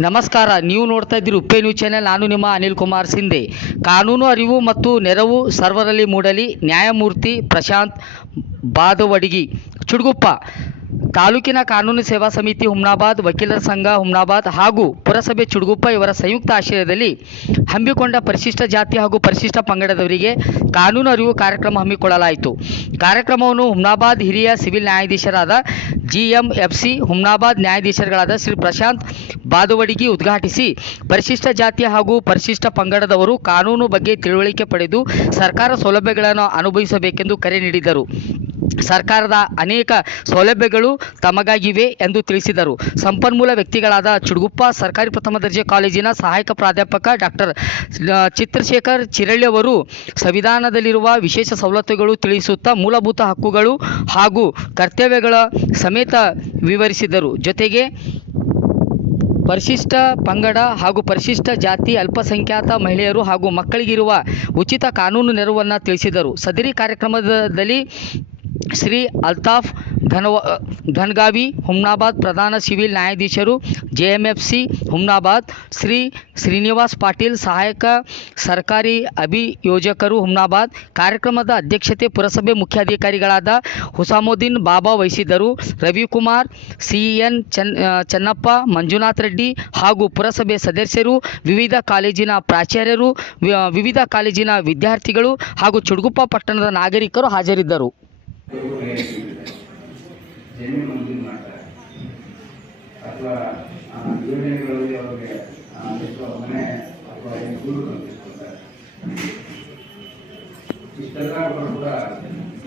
ನಮಸ್ಕಾರ, ನೀವು ನೋಡ್ತಾ ಇದ್ದೀರಿ ಉಪ್ಪೆ ನ್ಯೂಸ್ ಚಾನೆಲ್. ನಾನು ನಿಮ್ಮ ಅನಿಲ್ ಕುಮಾರ್ ಸಿಂಧೆ. ಕಾನೂನು ಅರಿವು ಮತ್ತು ನೆರವು ಸರ್ವರಲ್ಲಿ ಮೂಡಲಿ. ನ್ಯಾಯಮೂರ್ತಿ ಪ್ರಶಾಂತ್ ಬಾದವಡಿಗಿ. ಚುಡುಗುಪ್ಪ, ತಾಲೂಕಿನ ಕಾನೂನು ಸೇವಾ ಸಮಿತಿ ಹುಮ್ನಾಬಾದ್, ವಕೀಲರ ಸಂಘ ಹುಮ್ನಾಬಾದ್ ಹಾಗೂ ಪುರಸಭೆ ಚುಡುಗುಪ್ಪ ಇವರ ಸಂಯುಕ್ತ ಆಶ್ರಯದಲ್ಲಿ ಹಮ್ಮಿಕೊಂಡ ಪರಿಶಿಷ್ಟ ಜಾತಿ ಹಾಗೂ ಪರಿಶಿಷ್ಟ ಪಂಗಡದವರಿಗೆ ಕಾನೂನು ಅರಿವು ಕಾರ್ಯಕ್ರಮ ಹಮ್ಮಿಕೊಳ್ಳಲಾಯಿತು. ಕಾರ್ಯಕ್ರಮವನ್ನು ಹುಮ್ನಾಬಾದ್ ಹಿರಿಯ ಸಿವಿಲ್ ನ್ಯಾಯಾಧೀಶರಾದ ಜಿ ಎಫ್ ಸಿ ಹುಮ್ನಾಬಾದ್ ನ್ಯಾಯಾಧೀಶರುಗಳಾದ ಶ್ರೀ ಪ್ರಶಾಂತ್ ಬಾದುವಡಿಗಿ ಉದ್ಘಾಟಿಸಿ ಪರಿಶಿಷ್ಟ ಜಾತಿ ಹಾಗೂ ಪರಿಶಿಷ್ಟ ಪಂಗಡದವರು ಕಾನೂನು ಬಗ್ಗೆ ತಿಳುವಳಿಕೆ ಪಡೆದು ಸರ್ಕಾರ ಸೌಲಭ್ಯಗಳನ್ನು ಅನುಭವಿಸಬೇಕೆಂದು ಕರೆ ನೀಡಿದರು. ಸರ್ಕಾರದ ಅನೇಕ ಸೌಲಭ್ಯಗಳು ತಮಗಾಗಿವೆ ಎಂದು ತಿಳಿಸಿದರು. ಸಂಪನ್ಮೂಲ ವ್ಯಕ್ತಿಗಳಾದ ಚುಡುಗುಪ್ಪ ಸರ್ಕಾರಿ ಪ್ರಥಮ ದರ್ಜೆ ಕಾಲೇಜಿನ ಸಹಾಯಕ ಪ್ರಾಧ್ಯಾಪಕ ಡಾಕ್ಟರ್ ಚಿತ್ರಶೇಖರ್ ಚಿರಳ್ಳಿ ಅವರು ಸಂವಿಧಾನದಲ್ಲಿರುವ ವಿಶೇಷ ಸವಲತ್ತುಗಳು ತಿಳಿಸುತ್ತಾ ಮೂಲಭೂತ ಹಕ್ಕುಗಳು ಹಾಗೂ ಕರ್ತವ್ಯಗಳ ಸಮೇತ ವಿವರಿಸಿದರು. ಜೊತೆಗೆ ಪರಿಶಿಷ್ಟ ಪಂಗಡ ಹಾಗೂ ಪರಿಶಿಷ್ಟ ಜಾತಿ ಅಲ್ಪಸಂಖ್ಯಾತ ಮಹಿಳೆಯರು ಹಾಗೂ ಮಕ್ಕಳಿಗಿರುವ ಉಚಿತ ಕಾನೂನು ನೆರವನ್ನು ತಿಳಿಸಿದರು. ಸದರಿ ಕಾರ್ಯಕ್ರಮದಲ್ಲಿ ಶ್ರೀ ಅಲ್ತಾಫ್ ಘನವ ಘನ್ಗಾವಿ ಹುಮ್ನಾಬಾದ್ ಪ್ರಧಾನ ಸಿವಿಲ್ ನ್ಯಾಯಾಧೀಶರು, J M F C, Humnabad, Shri Srinivas Patil, ಸಹಾಯಕ ಸರ್ಕಾರಿ ಅಭಿಯೋಜಕರು, ಹುಮ್ನಾಬಾದ್, ಕಾರ್ಯಕ್ರಮದ ಅಧ್ಯಕ್ಷತೆ ಪುರಸಭೆ ಮುಖ್ಯಾಧಿಕಾರಿಗಳಾದ ಹುಸಾಮುದ್ದೀನ್ ಬಾಬಾ ವಹಿಸಿದ್ದರು. ರವಿಕುಮಾರ್, ಸಿ ಎನ್ ಚನ್ ಚನ್ನಪ್ಪ, ಮಂಜುನಾಥ್ ರೆಡ್ಡಿ ಹಾಗೂ ಪುರಸಭೆ ಸದಸ್ಯರು, ವಿವಿಧ ಕಾಲೇಜಿನ ಪ್ರಾಚಾರ್ಯರು ವಿವಿಧ ಕಾಲೇಜಿನ ವಿದ್ಯಾರ್ಥಿಗಳು ಹಾಗೂ ಚುಡುಗುಪ್ಪ ಪಟ್ಟಣದ ನಾಗರಿಕರು ಹಾಜರಿದ್ದರು. ಜಮೀನು ಮಂಜೂರು ಮಾಡ್ತಾರೆ ಅಥವಾ ಯೋಜನೆಗಳಲ್ಲಿ ಅವರಿಗೆ ಮನೆ ಅಥವಾ ಗೂಡು ಕಲ್ಪಿಸ್ಕೊಳ್ತಾರೆ ಇಷ್ಟೆಲ್ಲ ಅವರು ಕೂಡ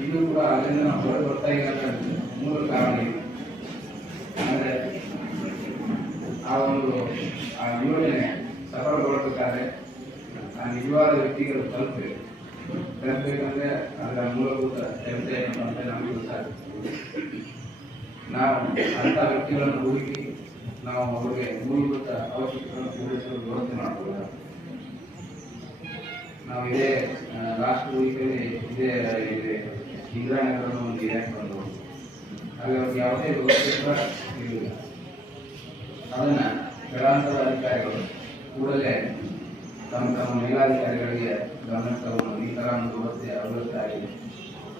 ಇನ್ನೂ ಕೂಡ ಅದರಿಂದ ನಾವು ಹೊರಗೆ ಬರ್ತಾ ಇಲ್ಲ ಮೂಲ ಕಾರಣ ಅಂದರೆ ಆ ಒಂದು ಆ ಯೋಜನೆ ಸಫಲಗೊಳ್ಳಬೇಕಾದ್ರೆ ಆ ನಿಜವಾದ ವ್ಯಕ್ತಿಗಳು ತಲುಪಬೇಕು. ತಲುಪಬೇಕಂದ್ರೆ ಅದರ ಮೂಲಭೂತ ಕೆಲಸ ಏನು ಅಂತ ನಮಗೆ ಗೊತ್ತಾಗುತ್ತೆ ನಾವು ಅಂಥ ವ್ಯಕ್ತಿಗಳನ್ನು ಹುಡುಕಿ ನಾವು ಅವರಿಗೆ ಮೂಲಭೂತ ಅವಶ್ಯಕತೆಗಳನ್ನು ಪೂರೈಸಲು ವ್ಯವಸ್ಥೆ ಮಾಡಬಹುದು ನಾವು ಇದೇ ಲಾಸ್ಟ್ ವೀಕಲ್ಲಿ ಇದೇ, ಇದೆ ಇಂದಿರಾನಗರದ ಒಂದು ಇಲಾಖೆ ಬಂದು ಅಲ್ಲಿ ಅವ್ರಿಗೆ ಯಾವುದೇ ವ್ಯವಸ್ಥೆ ಕೂಡ ಇರಲಿಲ್ಲ ಅದನ್ನು ಕೆಳಹಂತದ ಅಧಿಕಾರಿಗಳು ಕೂಡಲೇ ತಮ್ಮ ತಮ್ಮ ಮೇಲಾಧಿಕಾರಿಗಳಿಗೆ ಗಮನ ತಗೊಂಡು ಈ ತರ ಒಂದು ವ್ಯವಸ್ಥೆ ಅವ್ಯವಸ್ಥೆ ಆಗಿದೆ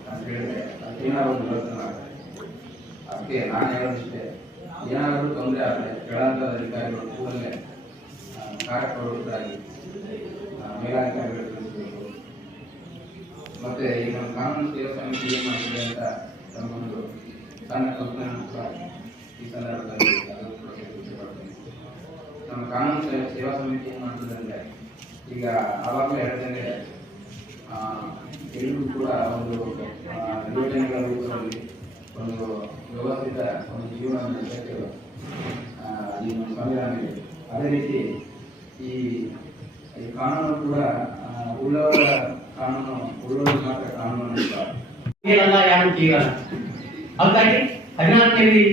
ಅಂತ ಹೇಳಿದ್ರೆ ಅದೇನಾದ್ರು ಒಂದು ವ್ಯವಸ್ಥೆ ಮಾಡ್ತಾರೆ ಅದಕ್ಕೆ ನಾನು ಹೇಳೋದಿಷ್ಟೇ ಏನಾದರೂ ತೊಂದರೆ ಆದರೆ ಕೆಳಹಂತದ ಅಧಿಕಾರಿಗಳು ಕೂಡಲೇ ಕಾರ್ಯಪ್ರವೃತ್ತರಾಗಿ ಮೇಲಾಧಿಕಾರಿಗಳು ತಿಳಿಸಬೇಕು. ಮತ್ತೆ ಈ ನಮ್ಮ ಕಾನೂನು ಸೇವಾ ಸಮಿತಿ ಏನು ಮಾಡ್ತಿದೆ ಅಂತ ತಮ್ಮೊಂದು ಸಣ್ಣ ಕಲ್ಪನೆ ಕೂಡ ಈ ಸಂದರ್ಭದಲ್ಲಿ ನಮ್ಮ ಕಾನೂನು ಸೇವಾ ಸಮಿತಿ ಏನು ಮಾಡ್ತದೆ ಅಂದರೆ ಈಗ ಆವಾಗಲೇ ಹೇಳ್ತೇನೆ ಎಲ್ಲರೂ ಕೂಡ ಒಂದು ಯೋಜನೆಗಳ ರೂಪದಲ್ಲಿ ಒಂದು ವ್ಯವಸ್ಥಿತ ಒಂದು ಜೀವನ ನಡೆಸಲು ಈ ನಮ್ಮ ಸಂವಿಧಾನ ಇದೆ ಅದೇ ರೀತಿ ಈ ಈ ಕಾನೂನು ಕೂಡ ಉಳ್ಳವರ ಕಾನೂನು ಉಳ್ಳವರು ಮಾತ್ರ ಕಾನೂನು ಯಾರು ಕೀಳಲ್ಲ ಹಾಗಾಗಿ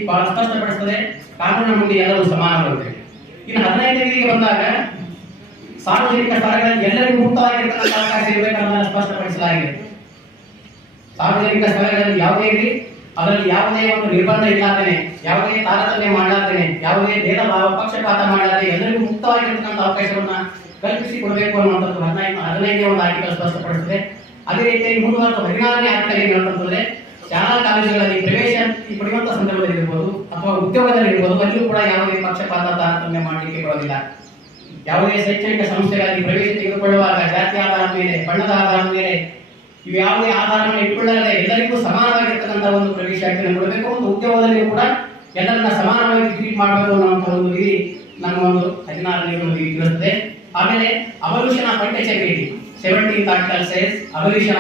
ಬಹಳ ಸ್ಪಷ್ಟಪಡಿಸ್ತದೆ ಕಾನೂನಿನ ಮುಂದೆ ಎಲ್ಲರೂ ಸಮಾನ ಇನ್ನು ಹದಿನೈದನೇ ವಿಧಿಗೆ ಬಂದಾಗ ಸಾರ್ವಜನಿಕ ಸ್ಥಳಗಳಲ್ಲಿ ಎಲ್ಲರಿಗೂ ಮುಕ್ತವಾಗಿರ್ತಕ್ಕಂಥ ಅವಕಾಶ ಇರಬೇಕನ್ನೋದನ್ನು ಸ್ಪಷ್ಟಪಡಿಸಲಾಗಿದೆ. ಸಾರ್ವಜನಿಕ ಸ್ಥಳಗಳಲ್ಲಿ ಯಾವುದೇ ಇರಲಿ, ಅದರಲ್ಲಿ ಯಾವುದೇ ಒಂದು ನಿರ್ಬಂಧ ಇಲ್ಲಾದೇನೆ ಯಾವುದೇ ತಾರತಮ್ಯ ಮಾಡಲಾದೇನೆ ಯಾವುದೇ ಭೇದ ಭಾವ ಪಕ್ಷಪಾತ ಮಾಡಲಾದೆ ಎಲ್ಲರಿಗೂ ಮುಕ್ತವಾಗಿರ್ತಕ್ಕಂಥ ಅವಕಾಶವನ್ನ ಕಲ್ಪಿಸಿ ಕೊಡಬೇಕು ಅನ್ನುವಂಥದ್ದು ಹದಿನೈದು, ಹದಿನೈದನೇ ಒಂದು ಆರ್ಟಿಕಲ್ ಸ್ಪಷ್ಟಪಡಿಸಿದೆ ಅದೇ ರೀತಿಯಾಗಿ ಮುಂದುವರೆದ ಹದಿನಾರನೇ ಆರ್ಟಿಕಲ್ ಏನು ಶಾಲಾ ಕಾಲೇಜುಗಳಲ್ಲಿ ಪ್ರವೇಶ ಪಡೆಯುವಂಥ ಸಂದರ್ಭದಲ್ಲಿ ಇರ್ಬೋದು, ಅಥವಾ ಉದ್ಯೋಗದಲ್ಲಿ ಇರ್ಬೋದು, ಅಲ್ಲಿಯೂ ಕೂಡ ಯಾವುದೇ ಪಕ್ಷಪಾತ, ತಾರತಮ್ಯ ಮಾಡಲಿಕ್ಕೆ ಬರೋದಿಲ್ಲ. ಯಾವುದೇ ಶೈಕ್ಷಣಿಕ ಸಂಸ್ಥೆಗಳಲ್ಲಿ ಪ್ರವೇಶ ತೆಗೆದುಕೊಳ್ಳುವಾಗ ಜಾತಿ ಆಧಾರದ ಮೇಲೆ, ಬಣ್ಣದ ಆಧಾರದ ಮೇಲೆ, ಇವು ಯಾವುದೇ ಆಧಾರವನ್ನು ಇಟ್ಟುಕೊಳ್ಳದೆ ಎಲ್ಲರಿಗೂ ಸಮಾನವಾಗಿರ್ತಕ್ಕಂಥ ಒಂದು ಪ್ರವೇಶ ಕೊಡಬೇಕು? ಒಂದು ಉದ್ಯೋಗದಲ್ಲಿಯೂ ಕೂಡ ಎಲ್ಲರನ್ನ ಸಮಾನವಾಗಿ ಟ್ರೀಟ್ ಮಾಡಬೇಕು ಅನ್ನುವಂಥ ಒಂದು ವಿಧಿ ನಮ್ಮ ಒಂದು ಹದಿನಾರನೇ ಒಂದು ವಿಧಿ ಇರುತ್ತದೆ. ಆಮೇಲೆ abolition of untouchability seventeen article says abolition